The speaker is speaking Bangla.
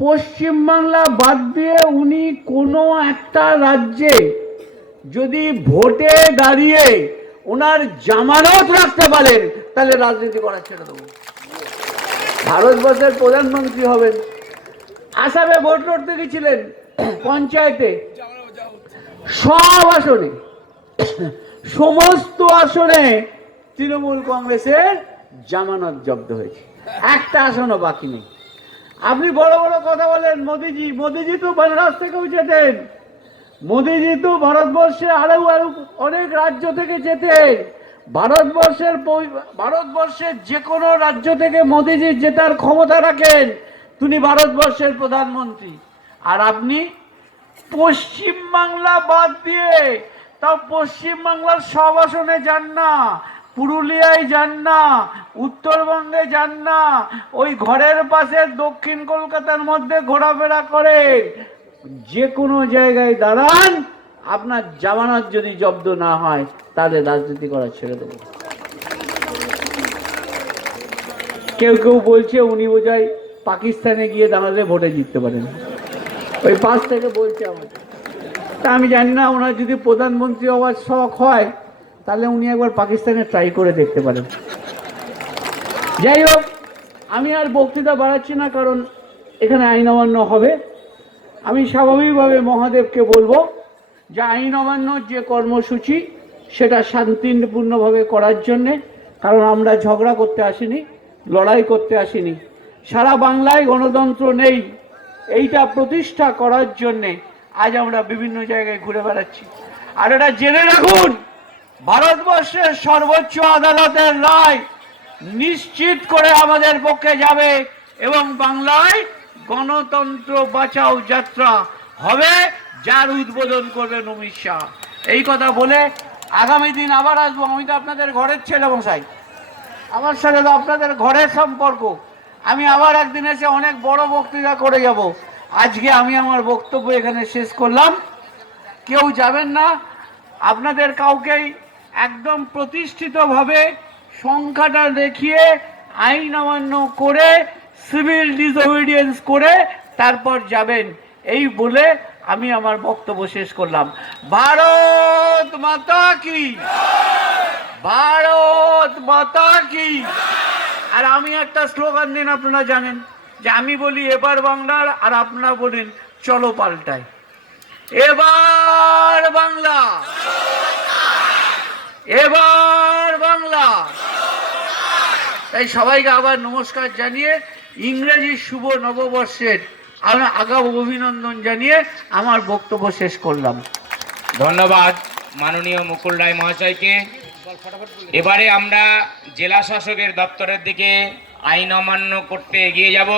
পশ্চিমবাংলা বাদ দিয়ে উনি কোনো একটা রাজ্যে যদি ভোটে দাঁড়িয়ে ওনার জামানত রাখতে পারেন, তাহলে রাজনীতি করা ছেড়ে দেবো। ভারতবর্ষের প্রধানমন্ত্রী হবেন। আসামে ভোট লড়তে গেছিলেন পঞ্চায়েতে। সব আসনে, সমস্ত আসনে তৃণমূল কংগ্রেসের জামানত জব্দ হয়েছে। একটা আসনও বাকি নেই। আপনি বড় বড় কথা বলেন, মোদিজি মোদিজি তো বানারস থেকেও যেতেন মোদিজি তো ভারতবর্ষে আরও আরও অনেক রাজ্য থেকে যেতেন ভারতবর্ষের ভারতবর্ষের যে কোনো রাজ্য থেকে মোদিজি জেতার ক্ষমতা রাখেন। তিনি ভারতবর্ষের প্রধানমন্ত্রী। আর আপনি পশ্চিমবাংলা বাদ দিয়ে তাও পশ্চিমবাংলার সব আসনে যান না, পুরুলিয়ায় যান না উত্তরবঙ্গে যান না। ওই ঘরের পাশে দক্ষিণ কলকাতার মধ্যে ঘোরাফেরা করে। যে কোনো জায়গায় দাঁড়ান। আপনার জামানত যদি জব্দ না হয়, তাহলে রাজনীতি করা ছেড়ে দেবো। কেউ কেউ বলছে, উনি বোঝায় পাকিস্তানে গিয়ে দাঁড়ালে ভোটে জিততে পারেন। ওই পাশ থেকে বলছে আমাকে। তা আমি জানি না, ওনার যদি প্রধানমন্ত্রী হওয়ার শখ হয়, তাহলে উনি একবার পাকিস্তানে ট্রাই করে দেখতে পারেন। যাই হোক, আমি আর বক্তৃতা বাড়াচ্ছি না, কারণ এখানে আইন অমান্য হবে। আমি স্বাভাবিকভাবে মহাদেবকে বলব যে আইন অমান্যর যে কর্মসূচি, সেটা শান্তিপূর্ণভাবে করার জন্যে, কারণ আমরা ঝগড়া করতে আসিনি, লড়াই করতে আসিনি। সারা বাংলায় গণতন্ত্র নেই, এইটা প্রতিষ্ঠা করার জন্যে আজ আমরা বিভিন্ন জায়গায় ঘুরে বেড়াচ্ছি। আর এটা জেনে রাখুন, ভারতবর্ষের সর্বোচ্চ আদালতের রায় নিশ্চিত করে আমাদের পক্ষে যাবে এবং বাংলায় গণতন্ত্র বাঁচাও যাত্রা হবে, যার উদ্বোধন করবেন অমিত শাহ। এই কথা বলে আগামী দিন আবার আসব। আমি তো আপনাদের ঘরের ছেলে মশাই। আমার সাথে তো আপনাদের ঘরের সম্পর্ক। আমি আবার একদিন এসে অনেক বড় বক্তৃতা করে যাব। আজকে আমি আমার বক্তব্য এখানে শেষ করলাম। কেউ যাবেন না। আপনাদের কাউকেই একদম প্রতিষ্ঠিতভাবে সংখ্যাটা দেখিয়ে আইন অমান্য করে সিভিল ডিসওবিডিয়েন্স করে তারপর যাবেন। এই বলে আমি আমার বক্তব্য শেষ করলাম। ভারত মাতা কি? ভারত মাতা কি? আর আমি একটা স্লোগান দিন, আপনারা জানেন। যে আমি বলি, এবার বাংলার, আর আপনারা বলেন, চলো পাল্টাই। এবার বাংলা। এবার বাংলা তাই সবাইকে আবার নমস্কার জানিয়ে ইংরেজি শুভ নববর্ষের আমি আগাম অভিনন্দন জানিয়ে আমার বক্তব্য শেষ করলাম। ধন্যবাদ মাননীয় মুকুল রায় মহাশয়কে। এবারে আমরা জেলা শাসকের দপ্তরের দিকে আইন অমান্য করতে এগিয়ে যাব।